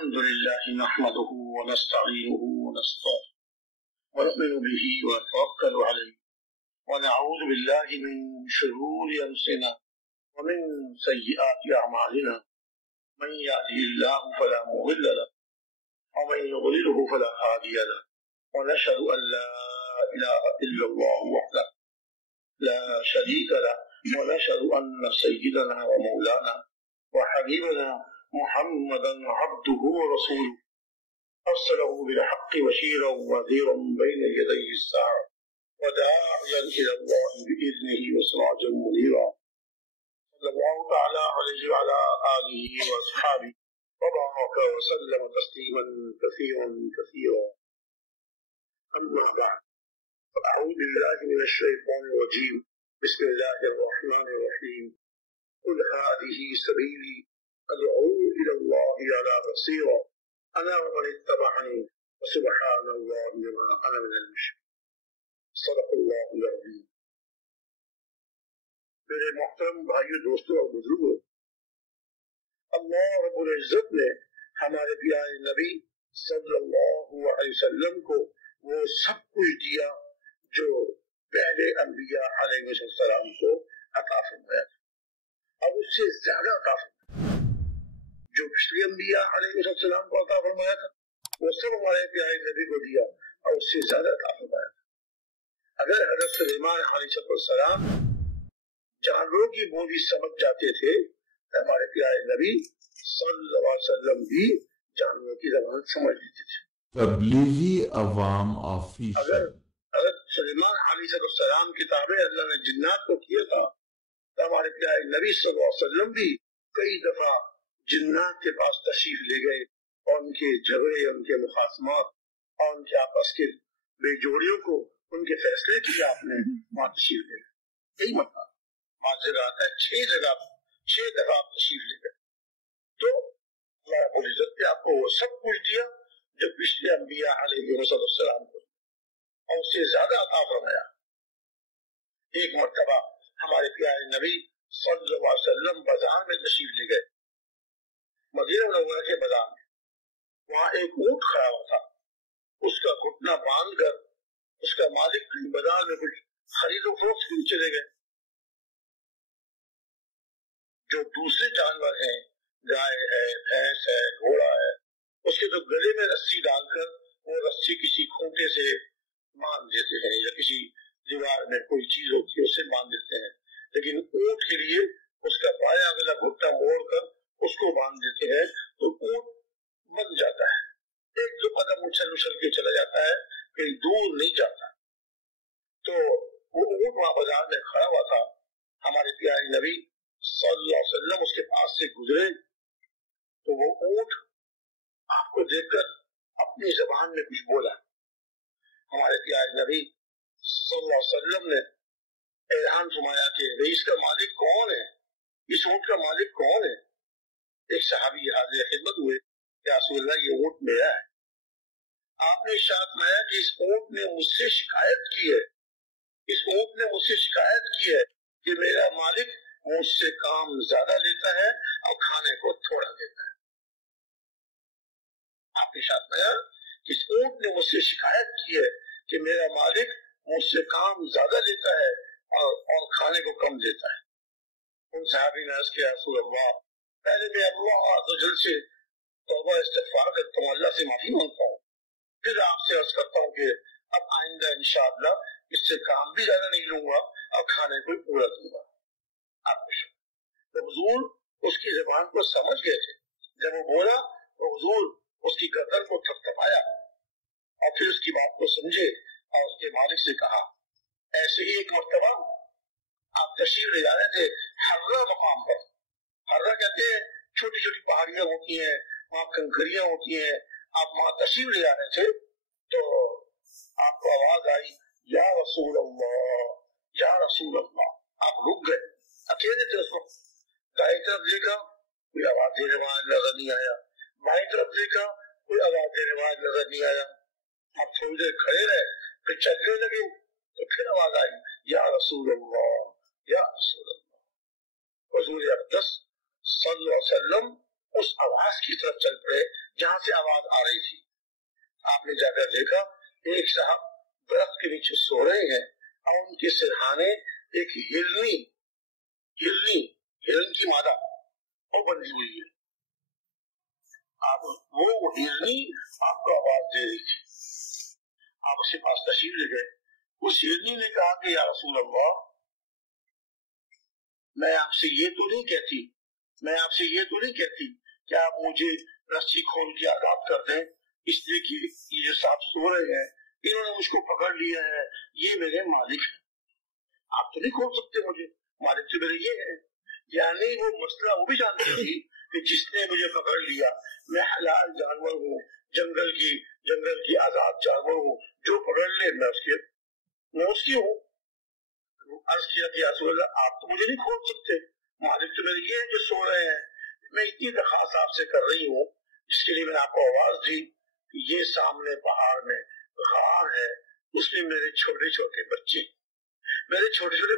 الحمد لله نحمده ونستعينه ونستغفره ونؤمن به ونتوكل عليه ونعوذ بالله من شرور أنفسنا ومن سيئات أعمالنا من يهده الله فلا مضل له ومن يضلله فلا هادي له ونشهد أن لا إله إلا الله وحده لا شريك له ونشهد أن سيدنا ومولانا وحبيبنا محمدا عبده ورسوله أرسله بالحق بشيرا ونذيرا بين يدي الساعة وداعيا إلى الله بإذنه وسراجا منيرا صلى الله تعالى عليه وعلى آله وأصحابه وبارك وسلم تسليما كثيرا كثيرا. أما بعد فأعوذ بالله من الشيطان الرجيم بسم الله الرحمن الرحيم قل هذه سبيلي أدعو إلى الله على بصيرة أنا ومن اتبعني وسبحان الله وما أنا من المشركين. صدق الله العظيم. میرے محترم بھائیو، دوستوں اور بزرگوں، اللہ رب العزت نے ہمارے پیارے نبی صلی اللہ علیہ وسلم کو وہ سب کچھ دیا جو پہلے انبیاء علیہ السلام کو عطا فرمایا تھا، اور اس سے زیادہ عطا فرمایا جو پچھلے انبیاء علیہ السلام کو عطا فرمایا تھا وہ سب ہمارے پیارے نبی کو دیا اور اس سے زیادہ عطا فرمایا تھا۔ اگر حضرت سلیمان علیہ السلام جانوروں کی بولی سمجھ جاتے تھے تو ہمارے پیارے نبی صلی اللہ علیہ وسلم بھی جانوروں کی زبان سمجھ لیتے تھے۔ تبلیغی عوام آفیشل اگر حضرت سلیمان علیہ السلام کی تابع اللہ نے جنات کو کیا تھا تو ہمارے پیارے نبی صلی اللہ علیہ وسلم بھی کئی دفعہ جنات کے پاس تشریف لے گئے اور ان کے جھگڑے، ان کے مخاصمات اور ان کے آپس کے بے جوڑیوں کو ان کے فیصلے کیا آپ نے وہاں تشریف لے گئے۔ یہی مطلب وہاں جگہ آتا ہے 6 دفعہ آپ تشریف لے گئے تو اللہ رب العزت نے آپ کو وہ سب کچھ دیا جو پچھلے انبیاء علیہ السلام کو اور اس سے زیادہ عطا فرمایا۔ ایک مرتبہ ہمارے پیارے نبی صلی اللہ علیہ وسلم بازار میں تشریف لے گئے، مدینہ منورہ کے بازار میں۔ وہاں ایک اونٹ کھڑا ہوا تھا، اس کا گھٹنا باندھ کر اس کا مالک بازار میں کچھ خرید و فروخت کے لیے چلے گئے۔ جو دوسرے جانور ہیں، گائے ہے، بھینس ہے، گھوڑا ہے، اس کے تو گلے میں رسی ڈال کر وہ رسی کسی کھوٹے سے باندھ دیتے ہیں یا کسی دیوار میں کوئی چیز ہوتی ہے اس سے باندھ دیتے ہیں، لیکن اونٹ کے لیے اس کا بایاں اگلا گھٹنا موڑ کر اس کو باندھ دیتے ہیں تو اونٹ بن جاتا ہے، 1-2 قدم اچھل کے چلا جاتا ہے، کہیں دور نہیں جاتا۔ تو وہ اونٹ وہاں بازار میں کھڑا ہوا تھا، ہمارے پیارے نبی صلی اللہ علیہ وسلم اس کے پاس سے گزرے تو وہ اونٹ آپ کو دیکھ کر اپنی زبان میں کچھ بولا۔ ہمارے پیارے نبی صلی اللہ علیہ وسلم نے اعلان فرمایا کہ اس کا مالک کون ہے، اس اونٹ کا مالک کون ہے؟ ایک صحابی حاضر خدمت ہوئے کہ رسول اللہ یہ اونٹ میرا ہے۔ آپ نے ارشاد فرمایا کہ اس اونٹ نے مجھ سے شکایت کی ہے، اس اونٹ نے مجھ سے شکایت کی ہے کہ میرا مالک مجھ سے کام زیادہ لیتا ہے اور کھانے کو تھوڑا دیتا ہے۔ آپ نے ارشاد فرمایا کہ اس اونٹ نے مجھ سے شکایت کی ہے کہ میرا مالک مجھ سے کام زیادہ لیتا ہے اور کھانے کو کم دیتا ہے۔ ان صحابی نے عرض کیا رسول اللہ پہلے میں اللہ عز و جل سے توبہ استغفار کرتا ہوں، اللہ سے معافی مانگتا ہوں، پھر آپ سے عرض کرتا ہوں کہ اب آئندہ انشاءاللہ اس سے کام بھی زیادہ نہیں لوں گا اور کھانے کو پورا دوں گا۔ آپ کو شکر۔ تو حضور اس کی زبان کو سمجھ گئے تھے، جب وہ بولا تو حضور اس کی گردن کو تھپتھپایا اور پھر اس کی بات کو سمجھے اور اس کے مالک سے کہا۔ ایسے ہی ایک مرتبہ آپ تشریف لے جا رہے تھے ہررا مقام پر، ہررا کہتے ہیں چھوٹی چھوٹی پہاڑیاں ہوتی ہیں، وہاں کنکریاں ہوتی ہیں، آپ وہاں تشریف لے جا رہے تھے تو آپ کو آواز آئی یا رسول اللہ یا رسول اللہ۔ آپ رک گئے، اکیلے تھے اس وقت، دائیں طرف دیکھا کوئی آواز دینے والا نظر نہیں آیا، بائیں طرف دیکھا کوئی آواز دینے والا نظر نہیں آیا۔ آپ تھوڑی دیر کھڑے رہے، پھر چلنے لگے تو پھر آواز آئی یا رسول اللہ یا رسول اللہ۔ حضور اقدس صلی اللہ علیہ وسلم اس آواز کی طرف چل پڑے جہاں سے آواز آ رہی تھی. آپ نے جا کر دیکھا ایک صاحب درخت کے نیچے سو رہے ہیں اور ان کے سرہانے ایک ہرن کی مادہ وہ بندھی ہوئی ہے. آپ وہ ہرنی آپ کو آواز دے رہی تھی. آپ اس کے پاس تشریف لے گئے. اس ہرنی نے کہا کہ یا رسول اللہ میں آپ سے یہ تو نہیں کہتی کہ آپ مجھے رسی کھول کے آزاد کر دیں، اس لیے کہ یہ جو صاحب سو رہے ہیں انہوں نے مجھ کو پکڑ لیا ہے، یہ میرے مالک ہیں، آپ تو نہیں کھول سکتے مجھے، مالک تو میرے یہ ہے. یعنی وہ مسئلہ وہ بھی جانتی تھی کہ جس نے مجھے پکڑ لیا میں حلال جانور ہوں، جنگل کی آزاد جانور ہوں، جو پکڑ لے میں اس کی ہوں. عرض کیا کہ یا رسول اللہ آپ تو مجھے نہیں کھول سکتے، مالک تو میرے یہ جو سو رہے ہیں. میں اتنی درخواست آپ سے کر رہی ہوں جس کے لیے میں نے آپ کو آواز دی. یہ سامنے پہاڑ میں غار ہے، اس میں میرے چھوٹے چھوٹے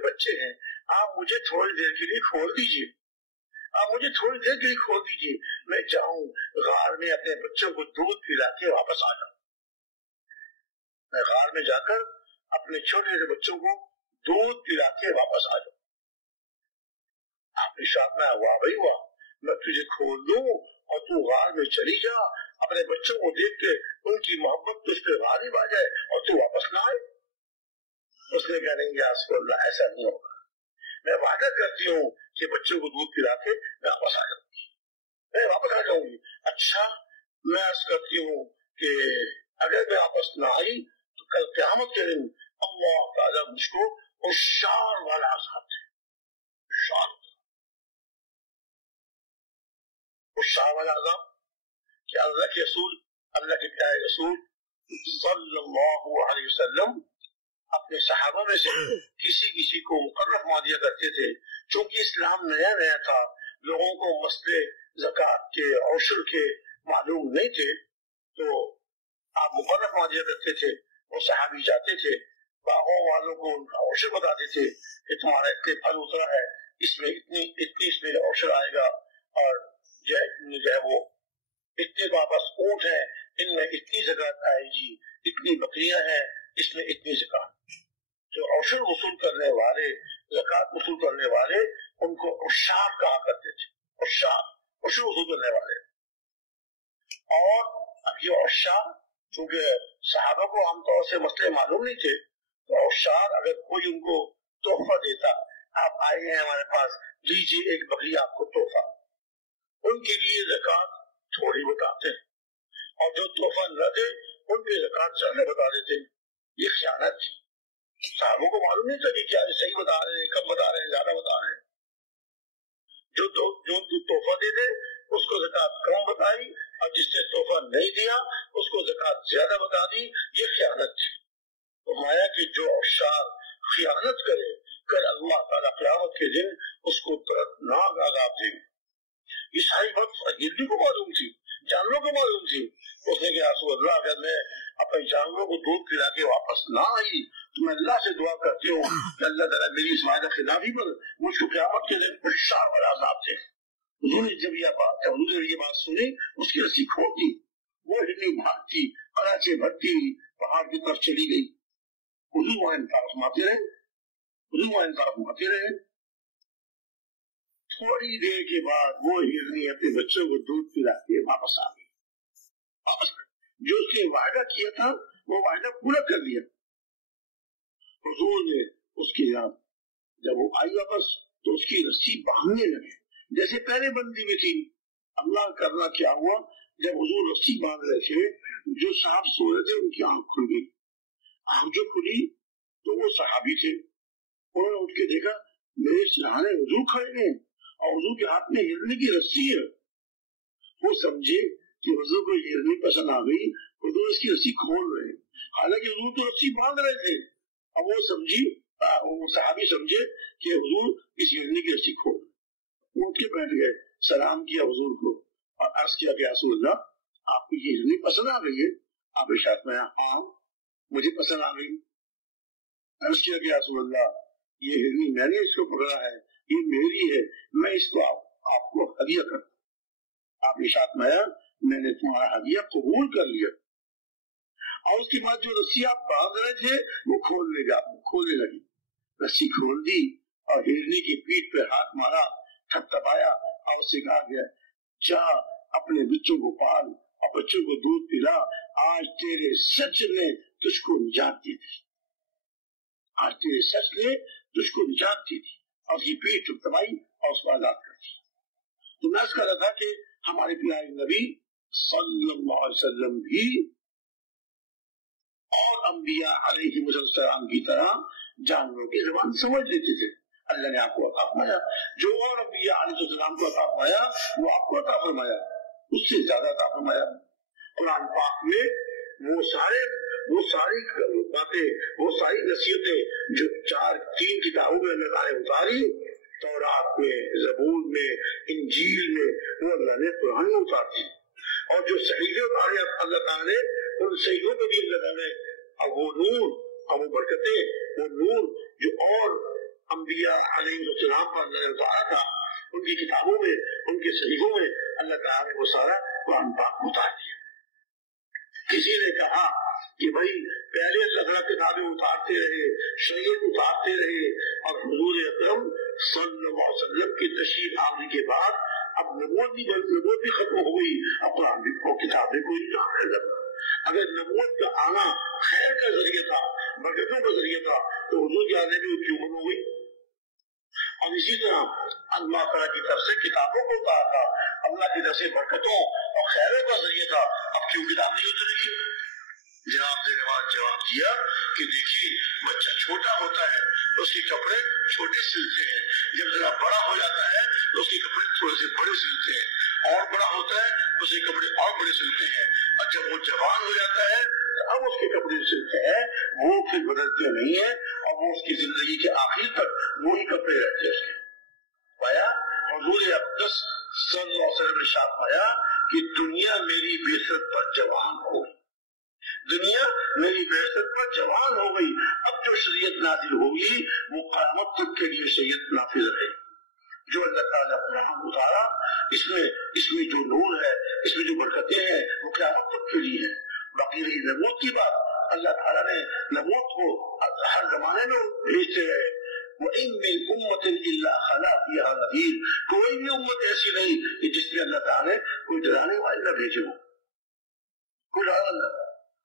بچے ہیں، آپ مجھے تھوڑی دیر کے لیے کھول دیجیے، میں جاؤں غار میں اپنے بچوں کو دودھ پلا کے واپس آ جاؤں. میں غار میں جا کر اپنے چھوٹے چھوٹے بچوں کو دودھ پلا کے واپس آ جاؤں. آپ نے شاید میں ہوا بھائی ہوا، میں تجھے کھول دوں اور تو غار میں چلی جا، اپنے بچوں کو دیکھ کے ان کی محبت تجھ پہ غالب آ جائے اور تو واپس نہ آئے. اس نے کہا نہیں یا رسول اللہ ایسا نہیں ہوگا، میں وعدہ کرتی ہوں کہ بچوں کو دودھ پلا کے میں واپس آ جاؤں گی. اچھا میں عرض کرتی ہوں کہ اگر میں واپس نہ آئی تو کل قیامت کے دن اللہ تعالیٰ مجھ کو عشار والا عذاب دے. عشار والا عذاب کہ اللہ کے پیارے رسول صلی اللہ علیہ وسلم اپنے صحابہ میں سے کسی کو مقرر فرما دیا کرتے تھے. چونکہ اسلام نیا تھا، لوگوں کو مسئلے زکات کے عشر کے معلوم نہیں تھے، تو آپ مقرر فرما دیا کرتے تھے. وہ صحابی جاتے تھے، باغوں والوں کو ان کا عشر بتاتے تھے کہ تمہارا اتنے پھل اترا ہے، اس میں اتنی اس میں عشر آئے گا، اور جو ہے وہ اتنے واپس اونٹ ہیں ان میں اتنی زکات آئے گی، اتنی بکریاں ہیں اس میں اتنی زکات. جو عشر وصول کرنے والے، زکات وصول کرنے والے، ان کو عشار کہا کرتے تھے. عشر وصول کرنے والے. اور اب یہ عشار چونکہ صحابہ کو عام طور سے مسئلے معلوم نہیں تھے، تو عشار اگر کوئی ان کو تحفہ دیتا، آپ آئے ہیں ہمارے پاس لیجیے ایک بکری آپ کو تحفہ، ان کے لیے زکات تھوڑی بتاتے ہیں، اور جو تحفہ نہ دے ان پہ زکات زیادہ بتا دیتے. یہ خیانت تھی. صحابوں کو معلوم نہیں تھا کہ کیا صحیح بتا رہے ہیں، کم بتا رہے ہیں، زیادہ بتا رہے ہیں. جو تحفہ دے دے اس کو زکات کم بتائی، اور جس نے تحفہ نہیں دیا اس کو زکات زیادہ بتا دی. یہ خیانت تھی. فرمایا کہ جو عشار خیانت کرے کل اللہ تعالیٰ قیامت کے دن اس کو دردناک عذاب دے. یہ ساری بات ہندو کو معلوم تھی، جانوروں کو معلوم تھی. اس نے کہا رسول اللہ اگر میں اپنے جانوروں کو دودھ پلا کے واپس نہ آئی تو میں اللہ سے دعا کرتی ہوں کہ اللہ تعالیٰ میری اس وعدہ خلافی پر مجھ کو قیامت کے دن عشار والا عذاب دے. حضور نے جب یہ بات سنی اس کی رسی کھول دی. وہ ہرنی بھاگتی کراچے بھرتی پہاڑ کی طرف چلی گئی. حضور وہاں انصاف ماتے رہے. تھوڑی دیر کے بعد وہ ہرنی اپنے بچوں کو دودھ پلا کے واپس آ گئی. جو اس نے وعدہ کیا تھا وہ وعدہ پورا کر دیا. حضور نے اس کی یاد جب وہ آئی واپس تو اس کی رسی باندھنے لگے جیسے پہلے بندی میں تھی. اللہ کرنا کیا ہوا، جب حضور رسی باندھ رہے تھے جو صاحب سو رہے تھے ان کی آنکھ کھل گئی. آنکھ جو کھلی تو وہ صحابی تھے. انہوں نے اٹھ کے دیکھا میرے سرہانے حضور کھڑے ہیں اور حضور کے ہاتھ میں ہرنی کی رسی ہے. وہ سمجھے کہ حضور کو ہرنی پسند آ گئی، حضور اس کی رسی کھول رہے ہیں، حالانکہ حضور تو رسی باندھ رہے تھے. اب وہ صحابی سمجھے کہ حضور اس ہرنی کی رسی کھول رہے. وہ اٹھ کے بیٹھ گئے، سلام کیا حضور کو اور عرض کیا کہ رسول اللہ آپ کو یہ ہرنی پسند آ گئی ہے؟ آپ ارشاد میں ہاں مجھے پسند آ گئی. عرض کیا کہ رسول اللہ یہ ہرنی میں نے اس کو پکڑا ہے، یہ میری ہے، میں اس کو آپ کو ہدیہ کرتا ہوں. آپ نے ارشاد فرمایا میں نے تمہارا ہدیہ قبول کر لیا، اور اس کے بعد جو رسی آپ باندھ رہے تھے وہ کھولنے لگی، رسی کھول دی اور ہرنی کی پیٹھ پہ ہاتھ مارا، تھپتھپایا اور اسے کہا گیا جا اپنے بچوں کو پال اور بچوں کو دودھ پلا، آج تیرے سچ نے تجھ کو نجات دی تھی، آج تیرے سچ نے تجھ کو نجات دی تھی، اور اس کی پیٹھ تھپتھپائی اور اس کو آزاد کر دی۔ تو میں اس کا رہا تھا کہ ہمارے پیارے نبی صلی اللہ علیہ وسلم بھی اور انبیاء علیہ السلام کی طرح جانوروں کی زبان سمجھ لیتے تھے۔ اللہ نے آپ کو عطا فرمایا جو اور انبیاء علیہ السلام کو عطا فرمایا وہ آپ کو عطا فرمایا، اس سے زیادہ عطا فرمایا۔ قرآن پاک میں وہ ساری باتیں، وہ ساری نصیحتیں جو تین کتابوں میں اللہ تعالیٰ نے اتاری، تورات میں، زبور میں، انجیل میں، وہ اللہ نے قرآن میں اتار دی، اور جو صحیفے اتارے اللہ تعالیٰ نے ان صحیفوں میں بھی اللہ تعالیٰ نے اور وہ نور اور وہ برکتیں، وہ نور جو اور انبیاء علیہ السلام پر اللہ نے اتارا تھا ان کی کتابوں میں، ان کے صحیفوں میں اللہ تعالیٰ نے وہ سارا قرآن پاک اتار دیا۔ کسی نے کہا کہ بھائی پہلے اللہ تعالیٰ کتابیں اتارتے رہے، شریعت اتارتے رہے، اور حضور اکرم صلی اللہ علیہ وسلم کی تشریف آوری کے بعد اب نبوت بھی ختم ہو گئی، اب قرآن بھی کتاب بھی کوئی نہیں لگا۔ اگر نبوت کا آنا خیر کا ذریعہ تھا، برکتوں کا ذریعہ تھا، تو حضور کے آنے میں کیوں بند ہو گئی؟ اور اسی طرح اللہ تعالیٰ کی طرف سے کتابوں کو اتارا تھا، اللہ کی طرف سے برکتوں اور خیروں کا ذریعہ تھا، اب کیوں کتاب نہیں اترے گی؟ جواب دیا کہ دیکھیے بچہ چھوٹا ہوتا ہے تو اس کے کپڑے چھوٹے سلتے ہیں، جب ذرا بڑا ہو جاتا ہے تو اس کے کپڑے تھوڑے سے بڑے سلتے ہیں، اور بڑا ہوتا ہے تو اس کے کپڑے اور بڑے سلتے ہیں، اور جب وہ جوان ہو جاتا ہے تو اب اس کے کپڑے سلتے ہیں، وہ پھر بدلتے نہیں ہیں، اور وہ اس کی زندگی کے آخر تک وہی کپڑے رہتے ہیں اس کے۔ پایا حضور اقدس صلی اللہ علیہ وسلم نے ارشاد پایا کہ دنیا میری بعثت پر جوان ہو گئی، دنیا میری بعثت پر جوان ہو گئی، اب جو شریعت نازل ہوگی وہ قیامت تک کے لیے شریعت نافذ رہے گی۔ جو اللہ تعالیٰ نے قرآن اتارا اس میں جو نور ہے، اس میں جو برکتیں ہیں وہ قیامت تک کے لیے ہیں۔ باقی رہی نبوت کی بات، اللہ تعالیٰ نے نبوت کو ہر زمانے میں بھیجتے رہے۔ وَإِن مِّن أُمَّةٍ إِلَّا خَلَا فِيهَا نَذِيرٌ، کوئی بھی امت ایسی نہیں کہ جس میں اللہ تعالیٰ نے کوئی ڈرانے والا نہ بھیجے ہو، کوئی ڈرانے نہ۔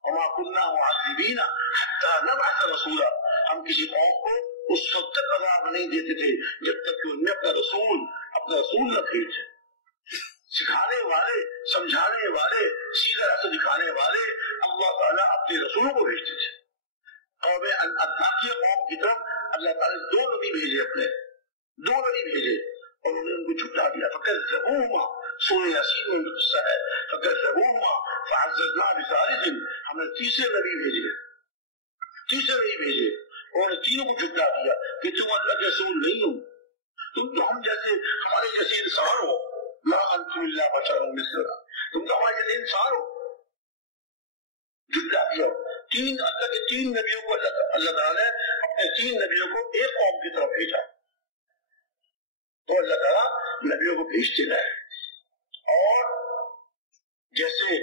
وَمَا كُنَّا مُعَذِّبِينَ حَتَّى نَبْعَثَ رَسُولًا، ہم کسی قوم کو اس وقت تک عذاب نہیں دیتے تھے جب تک کہ ان میں اپنا رسول نہ بھیجے۔ سکھانے والے، سمجھانے والے، سیدھا راستہ دکھانے والے اللہ تعالیٰ اپنے رسولوں کو بھیجتے تھے۔ قوم انطاکیہ قوم کی طرف اللہ تعالیٰ نے 2 نبی بھیجے، اپنے 2 نبی بھیجے، اور انہوں نے ان کو جھٹلا دیا۔ فَكَذَّبُوهُمَا، سورہ یاسین میں قصہ ہے، فَكَذَّبُوهُمَا فَعَزَّزْنَا بِثَالِثٍ، ہم نے تیسرے نبی بھیجے، اور تینوں کو جھٹلا دیا کہ تم اللہ کے رسول نہیں ہو، تم تو ہم جیسے، ہمارے جیسے انسان ہو، لا انتم الا بشر مثلنا، تم تو ہمارے جیسے انسان ہو، جھٹلا دیا۔ اللہ کے 3 نبیوں کو اللہ تعالیٰ نے اپنے 3 نبیوں کو ایک قوم کی طرف بھیجا، تو اللہ تعالیٰ نبیوں کو بھیجتے رہے، اور جیسے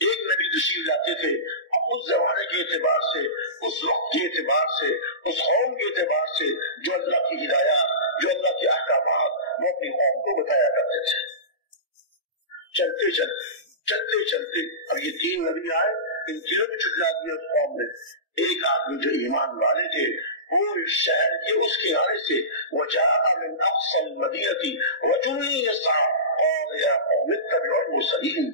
ایک نبی تشریف لاتے تھے، اب اس زمانے کے اعتبار سے، اس وقت کے اعتبار سے، اس قوم کے اعتبار سے جو اللہ کی ہدایات، جو اللہ کے احکامات وہ اپنی قوم کو بتایا کرتے تھے۔ چلتے چلتے اب یہ 3 نبی آئے، ان تینوں کو چھٹلا دیا اس قوم نے۔ ایک آدمی جو ایمان والے تھے وہ شہر کے اس کنارے سے وَجَاءَ مِنْ أَقْصَى الْمَدِينَةِ رَجُلٌ يَسْعَىٰ قَالَ يَا قَوْمِ اتَّبِعُوا الْمُرْسَلِينَ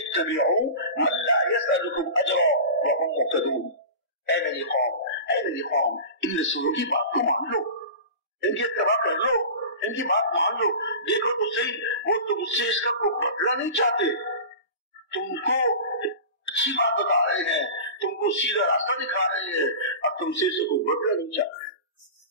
اتبعوا من لا يسألكم اجرا وهم مهتدون، اے میری قوم ان رسولوں کی بات کو مان لو، ان کی اتباع کر لو، ان کی بات مان لو، دیکھو تو صحیح وہ تم سے اس کا کوئی بدلہ نہیں چاہتے، تم کو اچھی بات بتا رہے ہیں، تم کو سیدھا راستہ دکھا رہے ہیں، اور تم سے اسے کوئی بدلہ نہیں چاہتے۔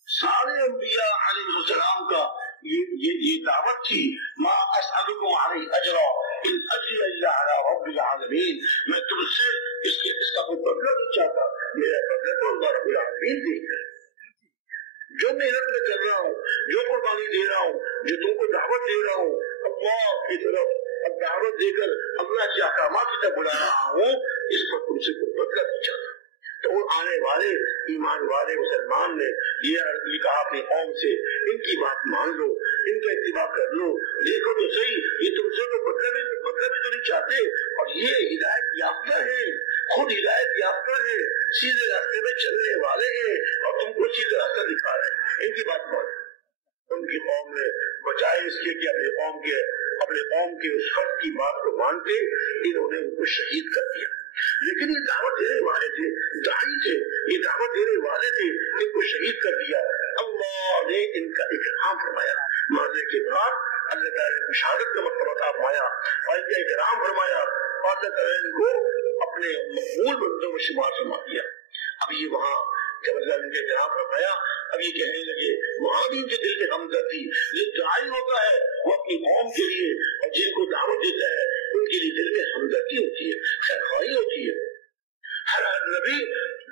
سارے انبیاء علیہ السلام کا یہ دعوت تھی، ما اسألکم علیہ اجرا ان اجری الا علی رب العالمین، میں تم سے اس کا کوئی بدلہ نہیں چاہتا، میرا بدلہ تو اللہ رب العالمین دے گا۔ جو محنت میں کر رہا ہوں، جو قربانی دے رہا ہوں، جو تم کو دعوت دے رہا ہوں، اللہ کی طرف دعوت دے کر اللہ کے احکامات کی طرف بلا رہا ہوں، اس پر تم سے کوئی بدلہ نہیں چاہتا۔ تو آنے والے ایمان والے مسلمان نے یہ کہا اپنی قوم سے، ان کی بات مان لو، ان کا اتباع کر لو، دیکھو تو صحیح یہ تم سے تو بدلہ بھی تو نہیں چاہتے، اور یہ ہدایت یافتہ ہے، خود ہدایت یافتہ ہے، سیدھے راستے میں چلنے والے ہیں، اور تم کو سیدھے راستہ دکھا رہے ہیں، ان کی بات مان۔ ان کی قوم نے بجائے اس کے کہ اپنے قوم کے اس فرد کی بات کو مانتے، انہوں نے ان کو شہید کر دیا۔ لیکن یہ دعوت دینے والے تھے، داعی تھے، یہ دعوت دینے والے تھے، ان کو شہید کر دیا۔ اللہ نے ان کا اکرام فرمایا، مرنے کے بعد اللہ تعالیٰ نے شہادت کا مرتبہ عطا فرمایا اور ان کا اکرام فرمایا، اور اللہ تعالیٰ نے ان کو اپنے مقبول بندوں میں شمار فرما دیا۔ اب یہ وہاں جب اللہ نے ان کا اکرام فرمایا، اب یہ کہنے لگے، وہاں بھی ان کے دل میں ہمدردی، جو داعی ہوتا ہے وہ اپنی قوم کے لیے اور جن کو دعوت دیتا ہے ان کے لیے دل میں ہمدردی ہوتی ہے، خیرخواہی ہوتی ہے۔ ہر نبی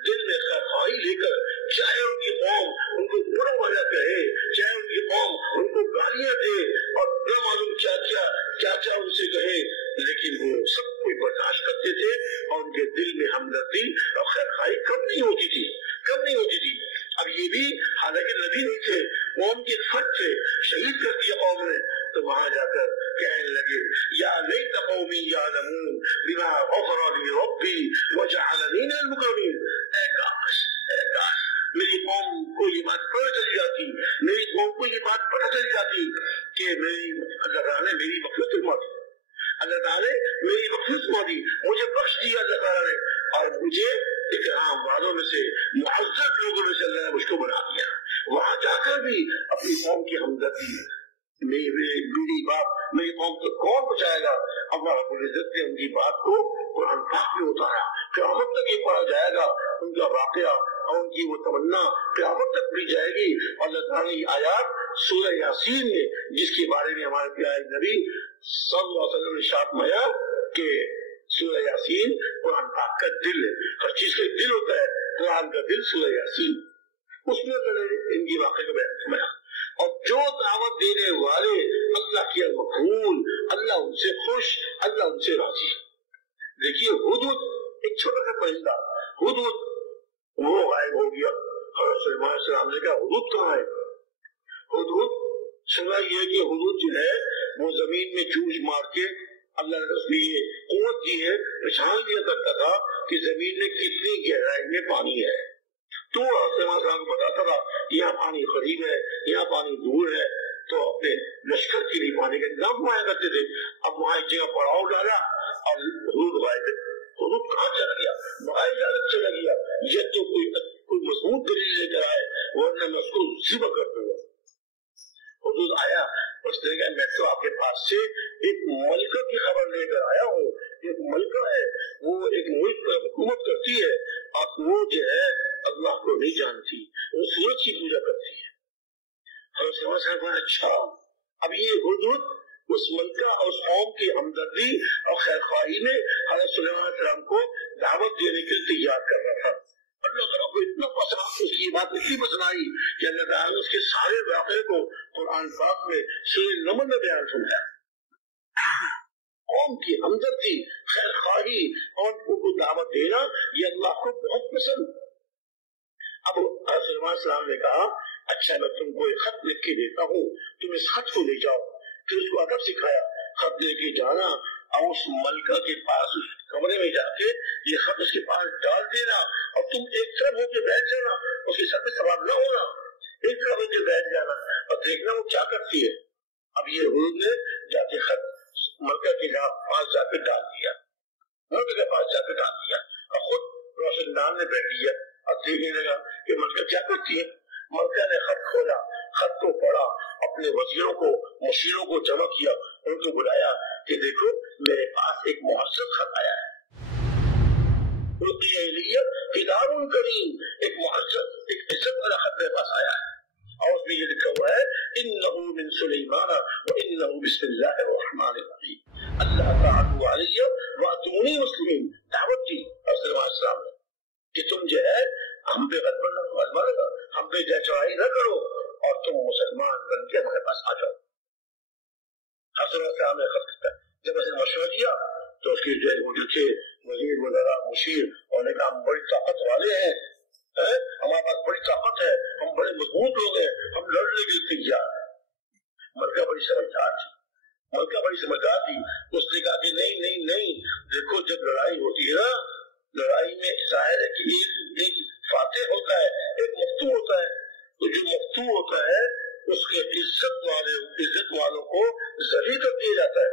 دل میں خیرخواہی لے کر، چاہے ان کی قوم ان کو برا بھلا کہے، چاہے ان کی قوم ان کو گالیاں دے اور نہ معلوم کیا ان سے کہے، لیکن وہ سب کوئی برداشت کرتے تھے اور ان کے دل میں ہمدردی اور خیرخواہی کم نہیں ہوتی تھی۔ اب یہ بھی حالانکہ نبی نہیں تھے، قوم کے فرد تھے، شہید کر دیا قوم نے، تو وہاں جا کر کہنے لگے، یا لیت قومی یعلمون بما غفر لی ربی وجعلنی من المکرمین، اے کاش میری قوم کو یہ بات پتہ چلی جاتی، میری قوم کو یہ بات پتہ چلی جاتی کہ اللہ تعالیٰ نے میری مغفرت فرما دی، اللہ تعالیٰ نے میری مغفرت فرما دی، مجھے بخش دیا اللہ تعالیٰ نے، اور مجھے اکرام والوں میں سے، معزز لوگوں میں سے اللہ نے مجھ کو بنا دیا۔ وہاں جا کر بھی اپنی قوم کی ہمدردی، میری بات میری قوم کو کون بچائے گا؟ اللہ رب العزت نے ان کی بات کو قرآن پاک میں اتارا، قیامت تک یہ پڑھا جائے گا ان کا واقعہ اور ان کی وہ تمنا قیامت تک بھی جائے گی۔ اللہ تعالیٰ کی آیات سورہ یاسین میں، جس کے بارے میں ہمارے پیارے نبی صلی اللہ علیہ وسلم نے ارشاد فرمایا کہ سورہ یاسین قرآن پاک کا دل ہے، ہر چیز کا دل ہوتا ہے، قرآن کا دل سورہ یاسین، اس میں اللہ نے ان کی واقعے کو بیان فرمایا۔ اور جو دعوت دینے والے اللہ کے مقبول، اللہ ان سے خوش، اللہ ان سے راضی۔ دیکھیے ہدہد، ایک چھوٹا سا پرندہ ہدہد، وہ غائب ہو گیا۔ حضرت سلیمان علیہ السلام نے کہا ہدہد کہاں ہے؟ ہدہد سنا یہ کہ ہدہد جو ہے وہ زمین میں چوچ مار کے اللہ نے اس میں یہ قوت دی ہے، پہچان لیا کرتا تھا کہ زمین میں کتنی گہرائی میں پانی ہے، تو سلیمان کو بتاتا تھا یہاں پانی قریب ہے، یہاں پانی دور ہے، تو اپنے لشکر کے لیے پانی کا انتظام فرمایا کرتے تھے۔ اب وہاں ایک جگہ پڑاؤ ڈالا اور ہدہد غائب ہے۔ ہدہد کہاں چلا گیا؟ بغیر اجازت چلا گیا، یہ تو کوئی مضبوط دلیل لے کر آئے ورنہ میں اس کو ذبح کر دوں گا۔ ہدہد آیا، اس نے کہا میں تو آپ کے پاس سے ایک ملکہ کی خبر لے کر آیا ہوں، ایک ملکہ ہے، وہ ایک ملک پر حکومت کرتی ہے اور وہ جو ہے اللہ کو نہیں جانتی، وہ سورج کی پوجا کرتی ہے۔ حضرت صاحب اچھا، اب یہ ہدہد اس ملکہ اور اس قوم کی ہمدردی اور خیرخواہی میں حضرت سلیمان علیہ السلام کو دعوت دینے کے لیے تیار کر رہا تھا۔ اللہ تعالیٰ کو اتنا پسند، اس کی بات اتنی پسند آئی کہ اللہ تعالیٰ نے اس کے سارے واقعے کو قرآن پاک میں سورہ نمل میں بیان فرمایا۔ قوم کی ہمدردی، خیرخواہی اور ان کو دعوت دینا یہ اللہ کو بہت پسند۔ اب حضرت سلیمان علیہ السلام نے کہا اچھا میں تم کو ایک خط لکھ کے دیتا ہوں، تم اس خط کو لے جاؤ۔ پھر اس کو ادب سکھایا، خط لے کے جانا اور اس ملکہ کے پاس اس کمرے میں جا کے یہ خط اس کے پاس ڈال دینا اور تم ایک طرف ہو کے بیٹھ جانا، اس کے سر پہ سوار نہ ہونا، ایک طرف ہو کے بیٹھ جانا اور دیکھنا وہ کیا کرتی ہے۔ اب یہ ہدہد نے جا کے خط ملکہ کے پاس جا کے ڈال دیا، ملکہ کے پاس جا کے ڈال دیا اور خود روشن دان نے بیٹھ دیا اور دیکھنے لگا کہ ملکہ کیا کرتی ہے۔ ملکہ نے خط کھولا، خط کو پڑھا، اپنے وزیروں کو، مشیروں کو جمع کیا، ان کو بلایا کہ دیکھو میرے پاس ایک معزز خط آیا ہے، کتاب کریم، ایک معزز، ایک عزت والا خط میرے پاس آیا ہے اور اس میں یہ لکھا ہوا ہے انہ من سلیمان وانہ بسم اللہ الرحمن الرحیم اللہ تعالی علیہ واتونی مسلمین۔ دعوت دی اور سلیمان علیہ السلام نے کہ تم جو ہے ہم پہ غلبہ ہم پہ چڑھائی نہ کرو اور تم مسلمان بن کے ہمارے پاس آ جاؤ۔ حضرت صاحب نے جب اسے مشورہ دیا تو اس کے جو تھے وزیر وزراء مشیر اور نے کہا ہم بڑی طاقت والے ہیں، ہمارے پاس بڑی طاقت ہے، ہم بڑے مضبوط لوگ ہیں، ہم لڑنے کے لیے تیار ہیں۔ ملکہ بڑی سمجھدار تھی، ملکہ بڑی سمجھدار تھی، اس نے کہا کہ نہیں نہیں نہیں، دیکھو جب لڑائی ہوتی ہے نا، لڑائی میں ظاہر ہے کہ ایک فاتح ہوتا ہے، ایک مفتو ہوتا ہے، تو جو مفتو ہوتا ہے اس کے عزت والوں کو ذلیل کر دیا جاتا ہے۔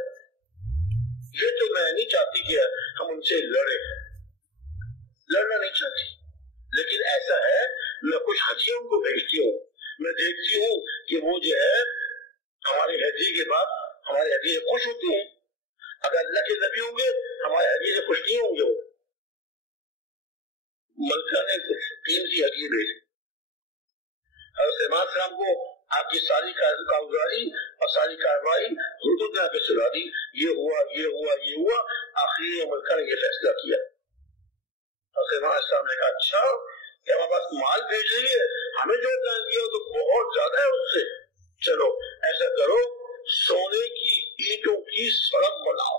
یہ تو میں نہیں چاہتی کہ ہم ان سے لڑنا نہیں چاہتی، لیکن ایسا ہے میں کچھ حجیوں کو بھیجتی ہوں، میں دیکھتی ہوں کہ وہ جو ہے ہمارے ہدیے کے بعد ہمارے ہدیے سے خوش ہوتے ہیں، اگر اللہ کے نبی ہوں گے ہمارے ہدیے سے خوش نہیں ہوں گے۔ وہ ملکہ نے کچھ قیمتی ہدیے بھیجے، حضرت امام السلام کو آپ کی ساری کارگزاری اور ساری کاروائی حدود نے آگے سنا دی، یہ ہوا یہ ہوا یہ ہوا، آخری ملکہ نے یہ فیصلہ کیا۔ حضرت امام السلام نے کہا اچھا کہ ہمارے پاس مال بھیج رہی ہے، ہمیں جو جان دیا تو بہت زیادہ ہے اس سے، چلو ایسا کرو سونے کی اینٹوں کی سڑک بناؤ،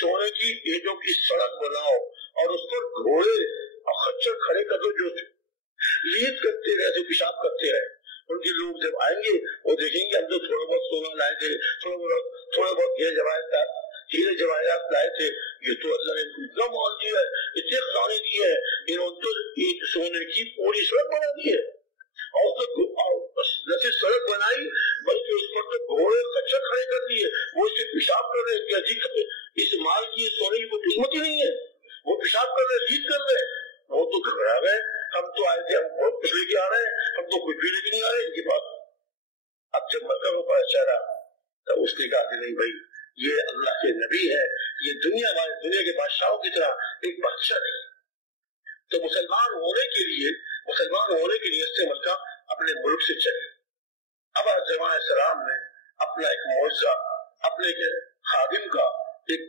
سونے کی اینٹوں کی سڑک بناؤ اور اس پر گھوڑے اور خچر کھڑے کر دو جو لیڈ کرتے رہے، جو پیشاب کرتے رہے۔ ان کے لوگ جب آئیں گے وہ دیکھیں گے ہم تو تھوڑا بہت سونا لائے تھے، تھوڑا بہت ہیرے جواہرات لائے تھے، یہ تو اللہ نے اتنا مال دیا ہے، اتنے خزانے دیے ہیں، انہوں نے تو سونے کی پوری سڑک بنا دی ہے، اور نہ صرف سڑک بنائی بلکہ اس پر تو گھوڑے خچر کھڑے کر دیے، وہ اس سے پیشاب کر رہے ہیں، اس مال کی سونے کی کوئی قیمت ہی نہیں ہے، وہ پیشاب کر رہے، لیڈ کر رہے، وہ تو گھبرا گئے، ہم تو آئے تھے ہم بہت کچھ لے کے آ رہے ہیں، ہم تو کچھ بھی لے کے نہیں آ رہے ان کے پاس۔ اب جب مکہ کو پتا چلا تو اس نے کہا کہ نہیں بھائی یہ اللہ کے نبی ہے، یہ دنیا کے بادشاہوں کی طرح ایک بادشاہ نہیں، تو مسلمان ہونے کے لیے اس سے ملکہ اپنے ملک سے چلے۔ اب حضرت السلام نے اپنا ایک معجزہ، اپنے خادم کا ایک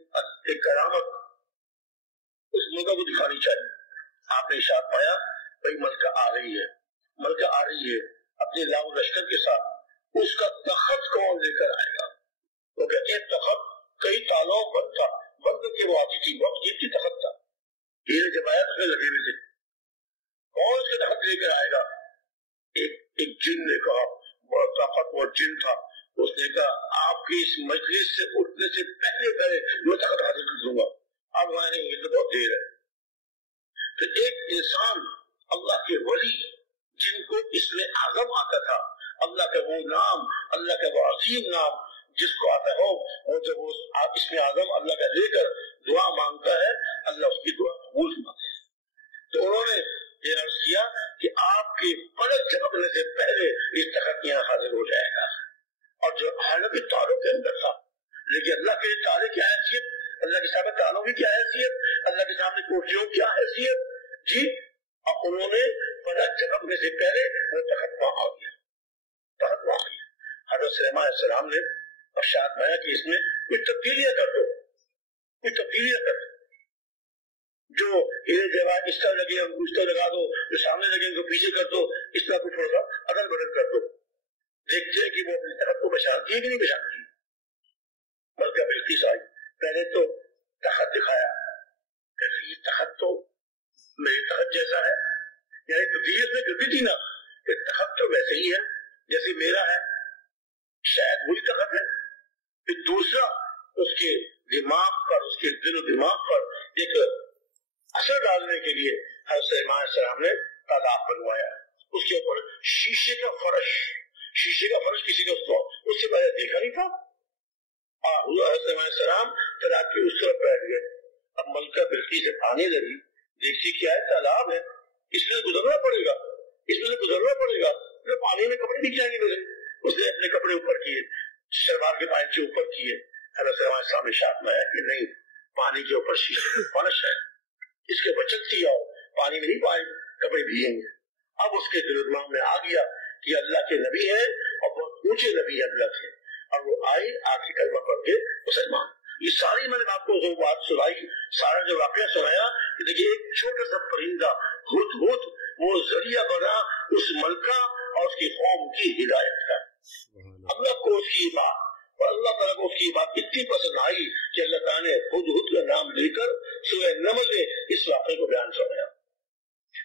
کرامت اس ملکہ کو دکھانی چاہیے۔ آپ نے ارشاد پایا بھائی ملکہ آ رہی ہے اپنے لاؤ لشکر کے ساتھ، اس کا تخت کون لے کر آئے گا؟ وہ کہتے ہیں تخت کئی تالوں بند تھا، بند کے وہ آتی تھی، بہت قیمتی تخت تھا، ہیرے جواہرات میں لگے ہوئے تھے، کون اس کے تخت لے کر آئے گا؟ ایک جن نے کہا، بڑا طاقتور جن تھا، اس نے کہا آپ کی اس مجلس سے اٹھنے سے پہلے میں تخت حاصل کر دوں گا۔ اب میں نے یہ تو بہت دیر ہے۔ پھر ایک انسان اللہ کے ولی جن کو اسم اعظم آتا تھا، اللہ کا وہ نام، اللہ کا وہ عظیم نام جس کو آتا ہو، وہ جب وہ اسم اعظم اللہ کا لے کر دعا مانگتا ہے اللہ اس کی دعا قبول کرتا ہے۔ تو انہوں نے یہ عرض کیا کہ آپ کے پلک جھپکنے سے پہلے اس تخت یہاں حاضر ہو جائے گا، اور جو حالانکہ تالوں کے اندر تھا، لیکن اللہ کے تالے کی حیثیت، اللہ کے سامنے تالوں کی کیا حیثیت، اللہ کے سامنے کوٹریوں کی کیا حیثیت جی، اور انہوں نے پلک جھپکنے سے پہلے وہ تخت وہاں آ گیا، تخت وہاں آ گیا۔ حضرت سلیمان علیہ السلام نے ارشاد فرمایا کہ اس میں کچھ تبدیلیاں کر دو، کچھ تبدیلیاں کر دو، جو ہیرے جواہر اس طرح لگے ان کو اس طرح لگا دو، جو سامنے لگے ان کو پیچھے کر دو، اس طرح کو تھوڑا سا ادل بدل کر دو۔ دیکھتے ہیں کہ وہ اپنے تخت کو بچانتی ہے کہ نہیں بچانتی۔ بلکہ بلقیس آئی، پہلے تو تخت دکھایا، کہ یہ تخت تو میرے تخت جیسا ہے، یعنی تبدیلی اس میں کر دی تھی نا کہ تخت تو ویسے ہی ہے جیسے میرا ہے، شاید وہی تخت ہے۔ پھر دوسرا اس کے دماغ پر، اس کے دل و دماغ پر ایک اثر ڈالنے کے لیے حضرت سلیمان علیہ السلام نے تالاب بنوایا، اس کے اوپر شیشے کا فرش کسی نے اس سے پہلے دیکھا نہیں تھا۔ حضرت سلیمان علیہ السلام تالاب کے اس طرف بیٹھ گئے۔ اب ملکہ بلقیس جب آنے لگی، دیکھتی کیا ہے تالاب ہے، اس میں گزرنا پڑے گا، پھر پانی میں کپڑے دکھ جائیں گے میرے۔ اس نے اپنے کپڑے اوپر کیے، شلوار کے پائچے اوپر کیے۔ حضرت سلیمان علیہ السلام نے ارشاد فرمایا کہ نہیں، پانی کے اوپر شیشے کا فرش ہے، اس کے بچتی آؤ، پانی میں نہیں پائے کپڑے بھیگیں گے۔ اب اس کے دل و دماغ میں آ گیا کہ اللہ کے نبی ہیں اور بہت اونچے نبی اللہ کے، اور وہ آئی آخری کلمہ پڑھ کے مسلمان۔ یہ ساری میں نے آپ کو جو بات سنائی، سارا جو واقعہ سنایا کہ دیکھیے ایک چھوٹا سا پرندہ ہدہد وہ ذریعہ بنا اس ملکہ اور اس کی قوم کی ہدایت کا۔ اللہ کو اس کی بات اور اللہ تعالیٰ کو اس کی بات اتنی پسند آئی کہ اللہ تعالیٰ نے ہدہد کا نام لے کر سورہ نمل میں اس واقعے کو بیان فرمایا.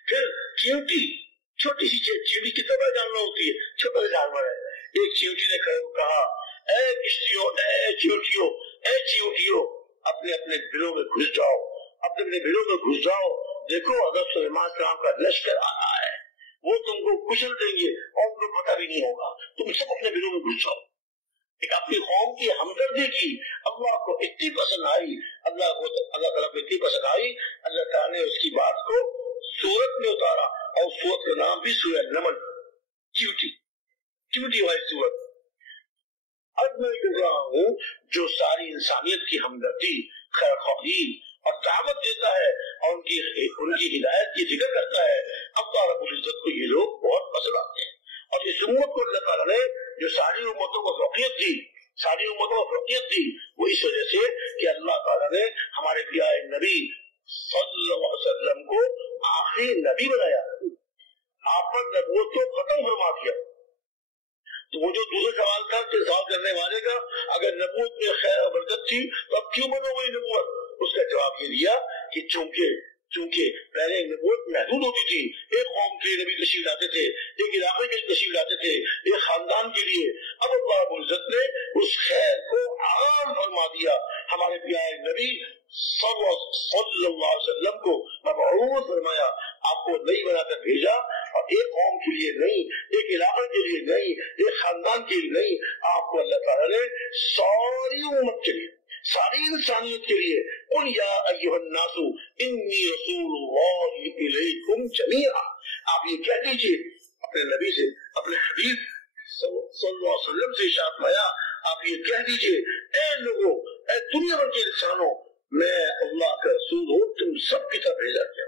پھر چیونٹی، چھوٹی سی چیونٹی کتنا بڑا جانور ہوتی ہے، چھوٹا سا جانور ہے. ایک چیونٹی نے کہا اے کشتیوں، اے چیونٹیوں، اے چیونٹیوں، اپنے اپنے بلوں میں گھس جاؤ، اپنے اپنے بلوں میں گھس جاؤ. دیکھو حضرت سلیمان السلام کا لشکر آ رہا ہے، وہ تم کو کچل دیں گے اور ان کو پتہ بھی نہیں ہوگا. تم سب اپنے بلوں میں گھس جاؤ. ایک اپنی قوم کی ہمدردی کی اللہ کو اتنی پسند آئی، اللہ تعالیٰ کو اتنی پسند آئی، اللہ تعالیٰ نے اس کی بات کو سورت میں اتارا اور سورت کا نام بھی سورہ نمل، چیونٹی والی سورت. اب میں کہہ رہا ہوں جو ساری انسانیت کی ہمدردی، خیر خواہی اور دعوت دیتا ہے اور ان کی ہدایت کی فکر کرتا ہے، اللہ رب العزت کو یہ لوگ بہت پسند آتے ہیں. اور اس امت کو اللہ تعالیٰ نے جو ساری امتوں کو فوقیت دی وہ اس وجہ سے کہ اللہ تعالیٰ نے ہمارے پیارے نبی صلی اللہ علیہ وسلم کو آخری نبی بنایا، آپ پر نبوت کو ختم فرما دیا. تو وہ جو دوسرا سوال تھا سوال کرنے والے کا، اگر نبوت میں خیر اور برکت تھی تو اب کیوں بنو گئی نبوت؟ اس کا جواب یہ دیا کہ چونکہ پہلے نبوت محدود ہوتی تھی، ایک قوم کے لیے نبی تشریف لاتے تھے، ایک علاقے کے لیے تشریف لاتے تھے، ایک خاندان کے لیے. اب اللہ رب العزت نے اس خیر کو عام فرما دیا. ہمارے پیارے نبی صلی اللہ علیہ وسلم کو مبعوث فرمایا، آپ کو نئی بنا کر بھیجا، اور ایک قوم کے لیے نہیں، ایک علاقے کے لیے نہیں، ایک خاندان کے لیے نہیں، آپ کو اللہ تعالیٰ نے ساری امت کے لیے، ساری انسانیت کے لیے قل یا ایھا الناس انی رسول اللہ الیکم جمیعا، آپ یہ کہہ دیجئے اپنے نبی سے، اپنے حبیب صلی اللہ علیہ وسلم سے ارشاد فرمایا، آپ یہ کہہ دیجئے اے لوگوں، اے دنیا بھر کے انسانوں، میں اللہ کا رسول ہوں، تم سب کی طرف بھیجا گیا،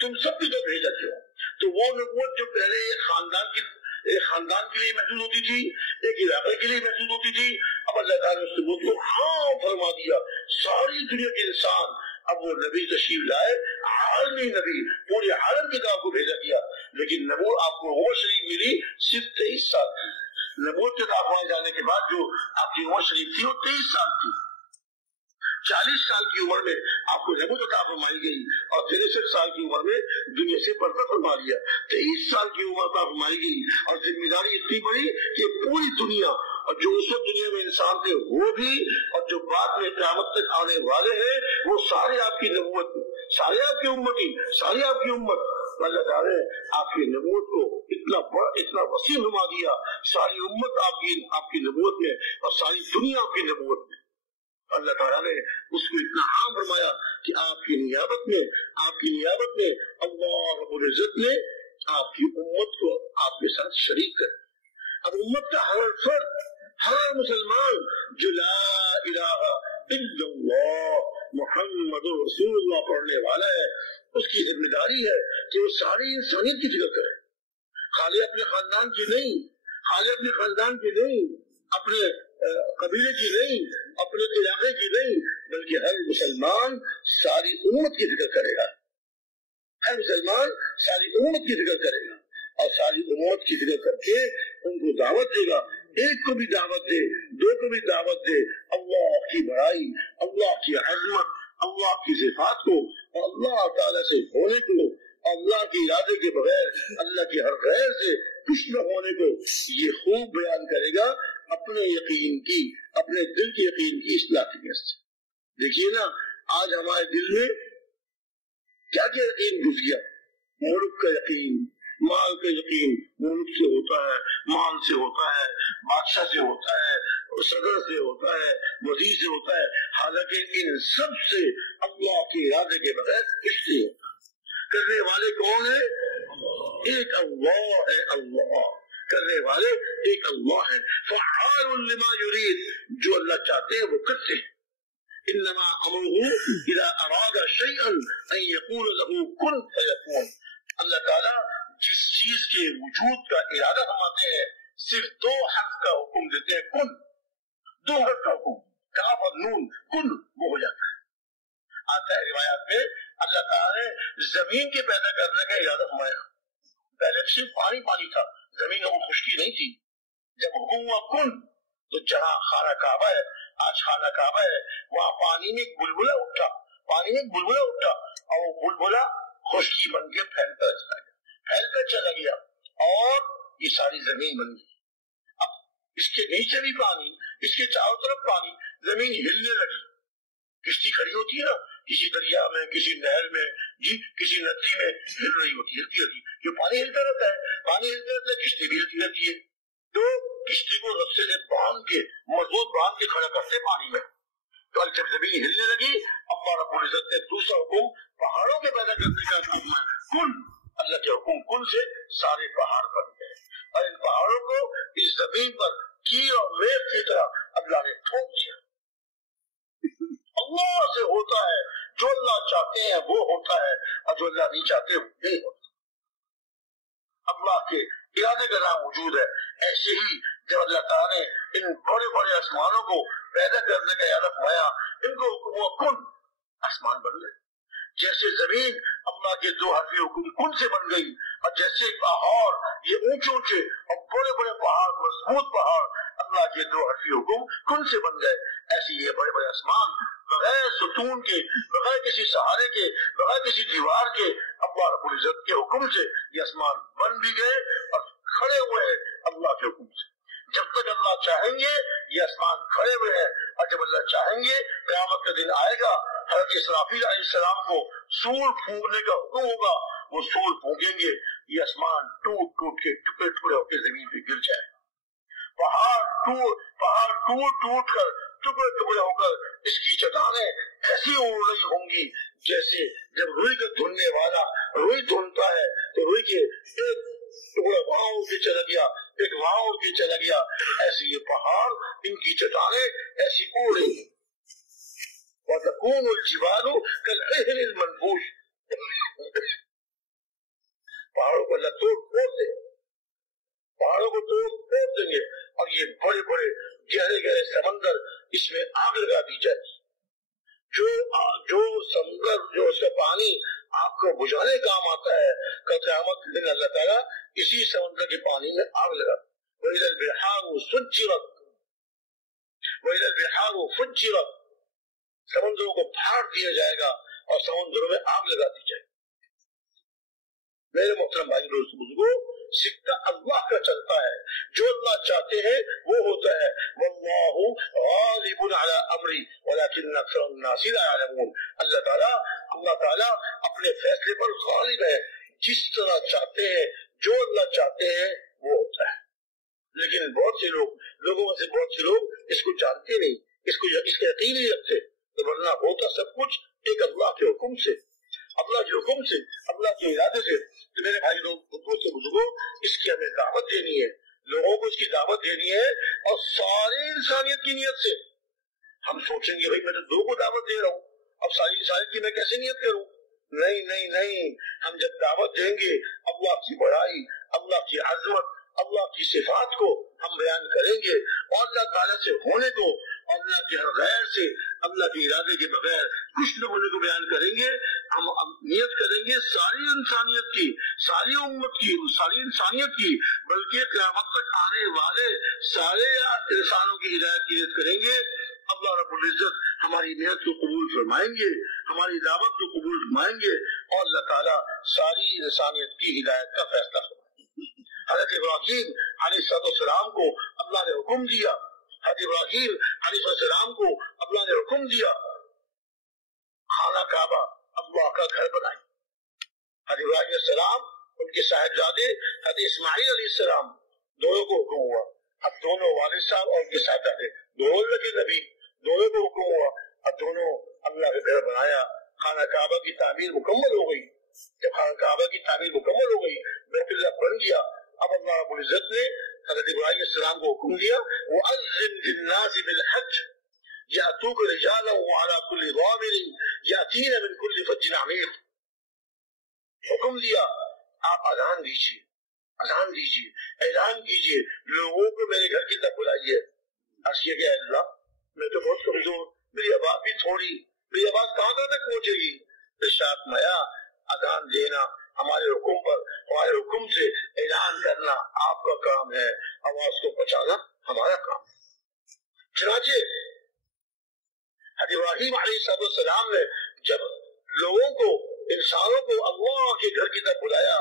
تم سب کی طرف بھیجا گیا. تو وہ نبوت جو پہلے ایک خاندان کے لیے محدود ہوتی تھی، ایک علاقے کے لیے محدود ہوتی تھی، اب اللہ تعالیٰ نے اس نبوت کو عام فرما دیا، ساری دنیا کے انسان. اب وہ نبی تشریف لائے، عالمی نبی، پورے عالم کی طرف کو بھیجا گیا. لیکن نبوت آپ کو عمر شریف ملی صرف 23 سال کی. نبوت کے دعوت جانے کے بعد جو آپ کی عمر شریف تھی وہ 23 سال کی. 40 سال کی عمر میں آپ کو نبوت عطا فرمائی گئی اور 63 سال کی عمر میں دنیا سے پردہ فرما لیا. 23 سال کی عمر عطا فرمائی گئی اور ذمہ داری اتنی بڑی کہ پوری دنیا اور جو اس وقت دنیا میں انسان تھے وہ بھی اور جو بعد میں قیامت تک آنے والے ہیں وہ سارے آپ کی نبوت، سارے آپ کی امتی، ساری آپ کی امت. اللہ تعالیٰ نے آپ کی نبوت کو اتنا بڑا، اتنا وسیع فرما دیا، ساری امت آپ کی نبوت میں اور ساری دنیا آپ کی نبوت میں. اللہ تعالیٰ نے اس کو اتنا عام فرمایا کہ آپ کی نیابت میں اللہ رب العزت نے آپ کی امت کو آپ کے ساتھ شریک کر. اب امت کا ہر فرد، ہر مسلمان جو لا الہ الا اللہ محمد رسول اللہ پڑھنے والا ہے، اس کی ذمہ داری ہے کہ وہ ساری انسانیت کی فکر کرے، خالی اپنے خاندان کی نہیں، اپنے قبیلے کی نہیں، اپنے علاقے کی نہیں، بلکہ ہر مسلمان ساری امت کی فکر کرے گا. ہر مسلمان ساری امت کی فکر کرے گا اور ساری امت کی فکر کر کے ان کو دعوت دے گا. ایک کو بھی دعوت دے، دو کو بھی دعوت دے، اللہ کی بڑائی، اللہ کی عظمت، اللہ کی صفات کو اور اللہ تعالیٰ سے ہونے کو، اللہ کے ارادے کے بغیر اللہ کی ہر غیر سے کچھ نہ ہونے کو یہ خوب بیان کرے گا اپنے یقین کی، اپنے دل کے یقین کی اصلاح کی وجہ سے. دیکھیے نا آج ہمارے دل میں کیا کیا یقین گھس گیا. ملک کا یقین، مال کا یقین، ملک سے ہوتا ہے، مال سے ہوتا ہے، بادشاہ سے ہوتا ہے، صدر سے ہوتا ہے، وزیر سے ہوتا ہے، حالانکہ ان سب سے اللہ کے ارادے کے بغیر کچھ نہیں ہوتا. کرنے والے کون ہے؟ ایک اللہ ہے. اللہ کرنے والے ایک اللہ ہے. فعال لما یرید، جو اللہ چاہتے ہیں وہ کرتے ہیں. انما امره اذا اراد شيئا ان يقول له كن فيكون. اللہ تعالیٰ جس چیز کے وجود کا ارادہ فرماتے ہیں صرف 2 حرف کا حکم دیتے ہیں، کن. 2 حرف کا حکم، کاف اور نون، کن، وہ ہو جاتا ہے. آتا ہے روایات میں اللہ تعالیٰ نے زمین کے پیدا کرنے کا ارادہ فرمایا. پہلے صرف پانی تھا، زمین میں خشکی نہیں تھی. جب حکم ہوا کن تو جہاں خانہ کعبہ ہے، آج خانہ کعبہ ہے، وہاں پانی میں ایک بلبلا اٹھا، اور وہ بلبلا خشکی بن کے پھیلتا چلا گیا اور یہ ساری زمین بن گئی۔ اب اس کے نیچے بھی پانی، اس کے چاروں طرف پانی، زمین ہلنے لگی۔ کشتی کھڑی ہوتی ہے نا کسی دریا میں، کسی نہر میں، جی کسی ندی میں، ہل رہی ہوتی، ہلتی رہتی، جو پانی ہلتا رہتا ہے، کشتی بھی ہلتی رہتی ہے۔ تو کشتی کو رسے سے مضبوط باندھ کے کھڑا کرتے پانی میں۔ تو جب زمین ہلنے لگی، اللہ رب العزت نے دوسرا حکم پہاڑوں کے پیدا کرنے کا حکم، کن، اللہ کے حکم کن سے سارے پہاڑ بن گئے، اور ان پہاڑوں کو اس زمین پر کیل اور میخ کی طرح اللہ نے ٹھوک دیا۔ اللہ سے ہوتا ہے، جو اللہ چاہتے ہیں وہ ہوتا ہے، اور جو اللہ نہیں چاہتے وہ نہیں ہوتا۔ اللہ کے ارادے کا نام موجود ہے۔ ایسے ہی جب اللہ تعالیٰ نے ان بڑے بڑے آسمانوں کو پیدا کرنے کا ارادہ فرمایا، ان کو حکم ہوا کن، آسمان بن گئے۔ جیسے زمین اللہ کے دو حرفی حکم کن سے بن گئی، اور جیسے پہاڑ یہ اونچے اور بڑے بڑے پہاڑ، مضبوط پہاڑ اللہ کے دو حرفی حکم کن سے بن گئے، ایسے یہ بڑے بڑے آسمان بغیر ستون کے، بغیر کسی سہارے کے، بغیر کسی دیوار کے، اللہ رب العزت کے حکم سے یہ آسمان بن بھی گئے اور کھڑے ہوئے ہیں اللہ کے حکم سے۔ جب تک اللہ چاہیں گے یہ آسمان کھڑے ہوئے ہیں، اور جب اللہ چاہیں گے قیامت کا دن آئے گا، حضرت اسرافیل علیہ السلام کو سور پھونکنے کا حکم ہوگا، وہ سور پھونکیں گے، یہ آسمان ٹوٹ کے ٹکڑے ٹکڑے ہو کے زمین پہ گر جائے گا۔ پہاڑ ٹوٹ کر ٹکڑے ٹکڑے ہو کر اس کی چٹانیں ایسی اڑ رہی ہوں گی جیسے جب روئی کا دھلنے والا روئی دھلتا ہے تو روئی کے ایک ٹکڑا وہاں اڑ کے چلا گیا، ایک وہاں اڑ کے چلا گیا، ایسے یہ پہاڑ، ان کی چٹانیں ایسی اڑ رہی ہیں۔ وَتَكُونُ الْجِبَالُ كَالْعِهْنِ الْمَنْفُوشِ، پہاڑوں کو اللہ توڑ دے، پہاڑوں کو توڑ دیں گے، اور یہ بڑے بڑے گہرے سمندر اس میں آگ لگا دی جائے، جو سمندر جو اس کا پانی آگ کو بجھانے کام آتا ہے، قیامت کے دن اللہ تعالیٰ اسی سمندر کے پانی میں آگ لگا۔ وَإِذَا الْبِحَارُ سُجِّرَتْ وَإِذَا الْبِحَارُ فُجِّرَتْ، سمندروں کو پھاڑ دیا جائے گا اور سمندروں میں آگ لگا دی جائے گی۔ میرے محترم بھائی دوستو بزرگو، سکہ اللہ کا چلتا ہے، جو اللہ چاہتے ہیں وہ ہوتا ہے۔ واللہ غالب علی امری ولکن اکثر الناس لا یعلمون، اللہ تعالیٰ اپنے فیصلے پر غالب ہے، جس طرح چاہتے ہیں، جو اللہ چاہتے ہیں وہ ہوتا ہے۔ لیکن لوگوں میں سے بہت سے لوگ اس کو جانتے نہیں، اس کا یقین نہیں رکھتے، ورنہ ہوتا سب کچھ ایک اللہ کے حکم سے، اللہ کے حکم سے، اللہ کے ارادے سے۔ تو میرے بھائی دوستو بزرگوں، اس کی ہمیں دعوت دینی ہے، لوگوں کو اس کی دعوت دینی ہے، اور ساری انسانیت کی نیت سے۔ ہم سوچیں گے بھائی میں تو دو کو دعوت دے رہا ہوں، اب ساری انسانیت کی میں کیسے نیت کروں؟ نہیں، ہم جب دعوت دیں گے اللہ کی بڑائی، اللہ کی عظمت، اللہ کی صفات کو ہم بیان کریں گے، اور اللہ تعالیٰ سے ہونے کو، اور اللہ کے ہر غیر سے، اللہ کے ارادے کے بغیر کچھ نہ ہونے کو بیان کریں گے۔ ہم نیت کریں گے ساری انسانیت کی، ساری امت کی، ساری انسانیت کی، بلکہ قیامت تک آنے والے سارے انسانوں کی ہدایت کی نیت کریں گے۔ اللہ رب العزت ہماری نیت کو قبول فرمائیں گے، ہماری دعوت کو قبول فرمائیں گے، اور اللہ تعالیٰ ساری انسانیت کی ہدایت کا فیصلہ فرمائیں گے۔ حضرت ابراہیم علیہ السلام کو اللہ نے حکم دیا، حضرت ابراہیم علیہ السلام کو اللہ نے حکم دیا خانہ کعبہ اللہ کا گھر بنائیں۔ حضرت ابراہیم علیہ السلام، ان کے صاحبزادے حضرت اسماعیل علیہ السلام، دونوں کو حکم ہوا، اب دونوں والد صاحب اور ان کے صاحبزادے دونوں لگے نبی، دونوں کو حکم ہوا، اب دونوں اللہ کا گھر بنایا۔ خانہ کعبہ کی تعمیر مکمل ہو گئی۔ جب خانہ کعبہ کی تعمیر مکمل ہو گئی، بیت اللہ بن گیا، اب اللہ رب العزت نے حضرت ابراہیم علیہ السلام کو حکم دیا، وَأَذِّن لِلنَّاسِ بِالْحَجِّ يَأْتُوكَ رِجَالًا وَعَلَى كُلِّ ضَامِرٍ يَأْتِينَ مِنْ كُلِّ فَجٍّ عَمِيقٍ، حکم دیا آپ اذان دیجیے، اعلان کیجیے، لوگوں کو میرے گھر کی طرف بلائیے۔ عرض کیا کہ اللہ میں تو بہت کمزور، میری آواز بھی تھوڑی، میری آواز کہاں تک پہنچے گی؟ ارشاد فرمایا اذان دینا ہمارے حکم پر، ہمارے حکم سے اعلان کرنا آپ کا کام ہے، آواز کو پہنچانا ہمارا کام ہے۔ چنانچہ حضرت ابراہیم علیہ السلام نے جب لوگوں کو، انسانوں کو اللہ کے گھر کی طرف بلایا،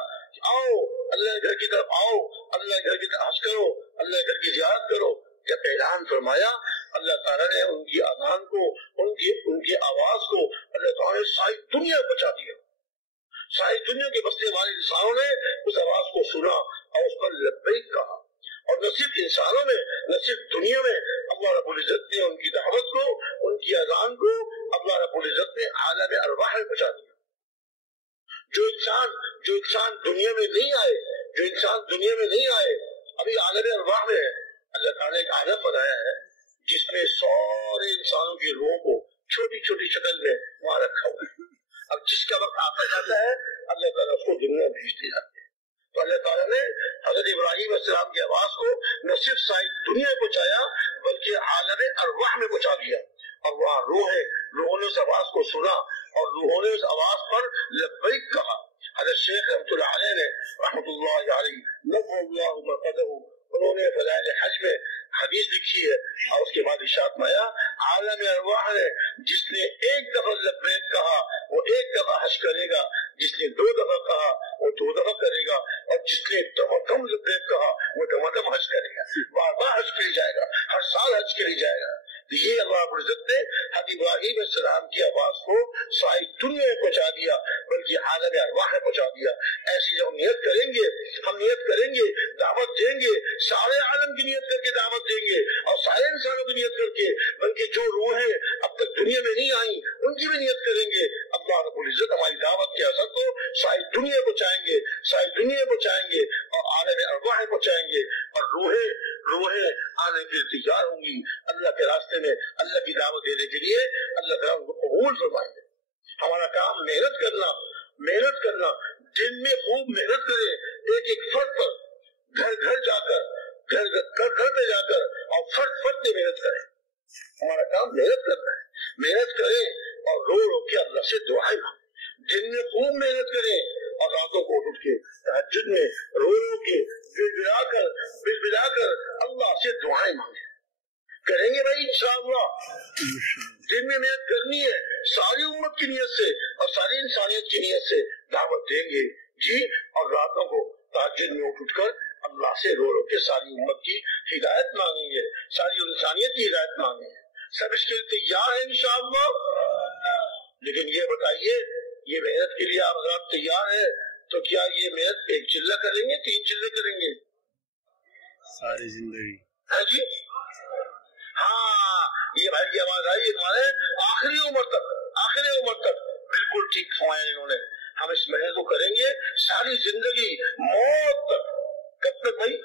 آؤ اللہ کے گھر کی طرف آؤ، اللہ کے گھر کی طرف حج کرو، اللہ کے گھر کی زیارت کرو، جب اعلان فرمایا اللہ تعالیٰ نے ان کی اذان کو، ان کی آواز کو اللہ تعالیٰ نے ساری دنیا بچا دیا. ساری دنیا کے بسنے والے انسانوں نے اس آواز کو سنا اور اس پر لبیک کہا. اور نہ صرف انسانوں میں، نہ صرف دنیا میں، اللہ رب العزت نے ان کی دعوت کو، ان کی اذان کو اللہ رب العزت نے عالم ارواح میں پہنچا دیا. جو انسان دنیا میں نہیں آئے، ابھی عالم ارواح میں ہے. اللہ تعالیٰ نے ایک عالم بنایا ہے جس میں سارے انسانوں کی روحوں کو چھوٹی چھوٹی شکل میں وہاں رکھا ہوا ہے. اب جس کا وقت آتا جاتا ہے اللہ تعالیٰ اس کو دنیا میں بھیجتے جاتے ہیں. تو اللہ تعالیٰ نے حضرت ابراہیم علیہ السلام کی آواز کو نہ صرف ساری دنیا میں پہنچایا بلکہ عالم ارواح میں پہنچا دیا. اور وہاں روحوں نے اس آواز کو سنا اور روحوں نے اس آواز پر لبیک کہا. حضرت شیخ رحمۃ اللہ علیہ نے رحمۃ اللہ علیہ نور اللہ مرقدہ، انہوں نے فضائل حج میں حدیث لکھی ہے اور اس کے بعد ارشاد فرمایا عالم ارواح ہے جس نے ایک دفعہ لبیک کہا وہ ایک دفعہ حج کرے گا، جس نے 2 دفعہ کہا وہ 2 دفعہ کرے گا، اور جس نے دم لبیک کہا وہ دم حج کرے گا. بار بار حج کے لیے جائے گا، ہر سال حج کے لیے جائے گا. یہ اللہ رب العزت نے حضرت ابراہیم علیہ السلام کی آواز کو ساری دنیا میں پہنچا دیا بلکہ عالم ارواح میں پہنچا دیا. ایسی جب ہم نیت کریں گے دعوت دیں گے، سارے عالم کی نیت کر کے دعوت دیں گے اور سارے انسانوں کی نیت کر کے، بلکہ جو روحیں اب تک دنیا میں نہیں آئیں ان کی بھی نیت کریں گے. اللہ رب العزت ہماری دعوت کے اثر کو ساری دنیا پہنچائیں گے اور عالم ارواح میں پہنچائیں گے، اور روحیں آنے کے لیے تیار ہوں گی اللہ کے راستے میں، اللہ کی دعوت دینے کے لیے. اللہ تعالیٰ ان کو قبول فرمائیں گے. ہمارا کام محنت کرنا، دن میں خوب محنت کرے، ایک فرد پر گھر پہ جا کر اور فرد پہ محنت کرے. ہمارا کام محنت کرنا ہے. محنت کرے اور رو کے اللہ سے دعائیں مانگے. دن میں خوب محنت کرے اور راتوں کو اٹھ کے تہجد میں رو کے بلا کر اللہ سے دعائیں مانگے. کریں گے بھائی انشاءاللہ. دن میں محنت کرنی ہے ساری امت کی نیت سے اور ساری انسانیت کی نیت سے دعوت دیں گے جی، اور راتوں کو تہجد میں اٹھ کر اللہ سے رو کے ساری امت کی ہدایت مانگیں گے، ساری انسانیت کی ہدایت مانگیں گے. سب اس کے لیے تیار ہیں انشاءاللہ. لیکن یہ بتائیے یہ محنت کے لیے آپ حضرات تیار ہیں تو کیا یہ محنت 1 چلہ کریں گے 3 چلے کریں گے؟ ساری زندگی. ہاں جی، ہاں یہ بھائی کی آواز آئی ہمارے آخری عمر تک بالکل ٹھیک فرمایا انہوں نے. ہم اس محنت کو کریں گے ساری زندگی، موت تک. کب تک بھائی؟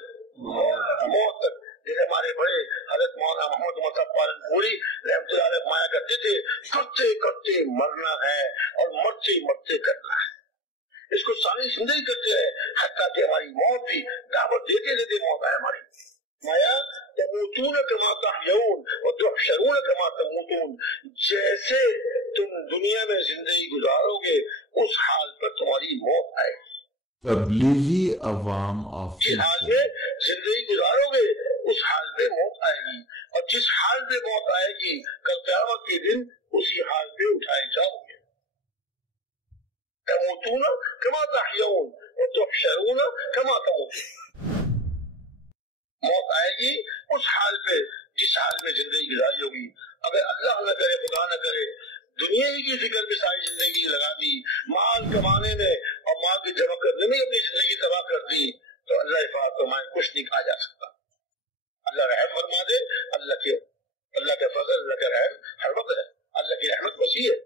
موت تک. جیسے ہمارے بڑے حضرت مولانا محمد مصطفیٰ پالنپوری رحمۃ اللہ علیہ فرمایا کرتے تھے کرتے کرتے مرنا ہے اور مرتے مرتے کرنا ہے. اس کو ساری زندگی کرتے ہیں حتیٰ کہ ہماری موت بھی دعوت دیتے دیتے موت ہے ہماری. مایا تموتون کما تحیون وتحشرون کما تموتون، جیسے تم دنیا میں زندگی گزارو گے اس حال پر تمہاری موت آئے. تبلیغی عوام جس حال میں زندگی گزارو گے اس حال پہ موت آئے گی، اور جس حال پہ موت آئے گی کل قیامت کے دن اسی حال پہ اٹھائے جاؤ گے. تموتون کما تحیون وتحشرون کما تموتون. موت آئے گی اس حال پہ جس حال میں زندگی گزاری ہوگی. اگر اللہ نہ کرے، خدا نہ کرے، دنیا ہی کی فکر میں ساری زندگی لگا دی، مال کمانے میں اور مال کی جمع کرنے میں اپنی زندگی تباہ کر دی، تو اللہ حفاظت فرمائے کچھ نہیں کہا جا سکتا. اللہ رحم فرما دے. اللہ کے فضل، اللہ کا رحم ہر وقت ہے. اللہ کی رحمت وسیع ہے.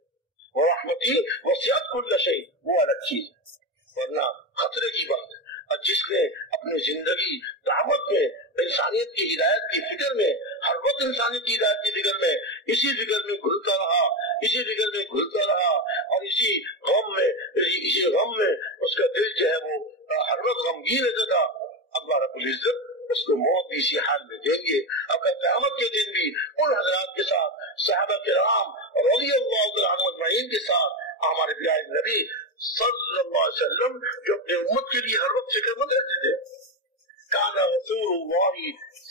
وہ رحمتی وسعت کل شیء، وہ الگ چیز ہے، ورنہ خطرے کی بات ہے. اور جس نے اپنی زندگی دعوت میں، انسانیت کی ہدایت کی فکر میں، ہر وقت انسانیت کی ہدایت کی فکر میں، اسی فکر میں گھلتا رہا اور اسی غم میں اس کا دل جو ہے وہ ہر وقت غمگین رہتا تھا، اللہ رب العزت اس کو موت بھی اسی حال میں دیں گے. اگر قیامت کے دن بھی ان حضرات کے ساتھ صحابہ کرام رضی اللہ عنہم اجمعین کے ساتھ ہمارے پیارے نبی صلی اللہ علیہ وسلم جو اپنے امت کے لیے ہر وقت فکر مند رہتے تھے، كان رسول الله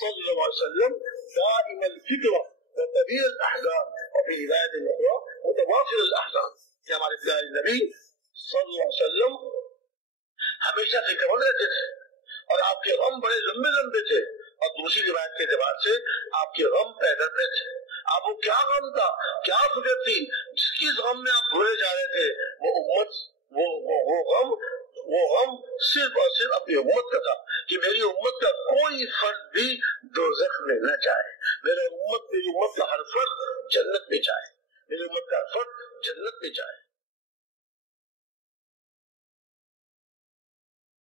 صلى الله عليه وسلم دائم الفكرة وكبير الأحزان وفي رواية أخرى متواصل الأحزان. کہ ہمارے پیارے نبی صلی اللہ علیہ وسلم ہمیشہ فکر مند رہتے تھے اور آپ کے غم بڑے لمبے لمبے تھے، اور دوسری روایت کے اعتبار سے آپ کے غم پیدل پہ تھے. آپ کو کیا غم تھا، کیا فکر تھی جس کی اس غم میں آپ بھولے جا رہے تھے؟ وہ امت، وہ غم صرف اور صرف اپنی امت کا تھا کہ میری امت کا کوئی فرد بھی دوزخ میں نہ جائے. میری امت کا ہر فرد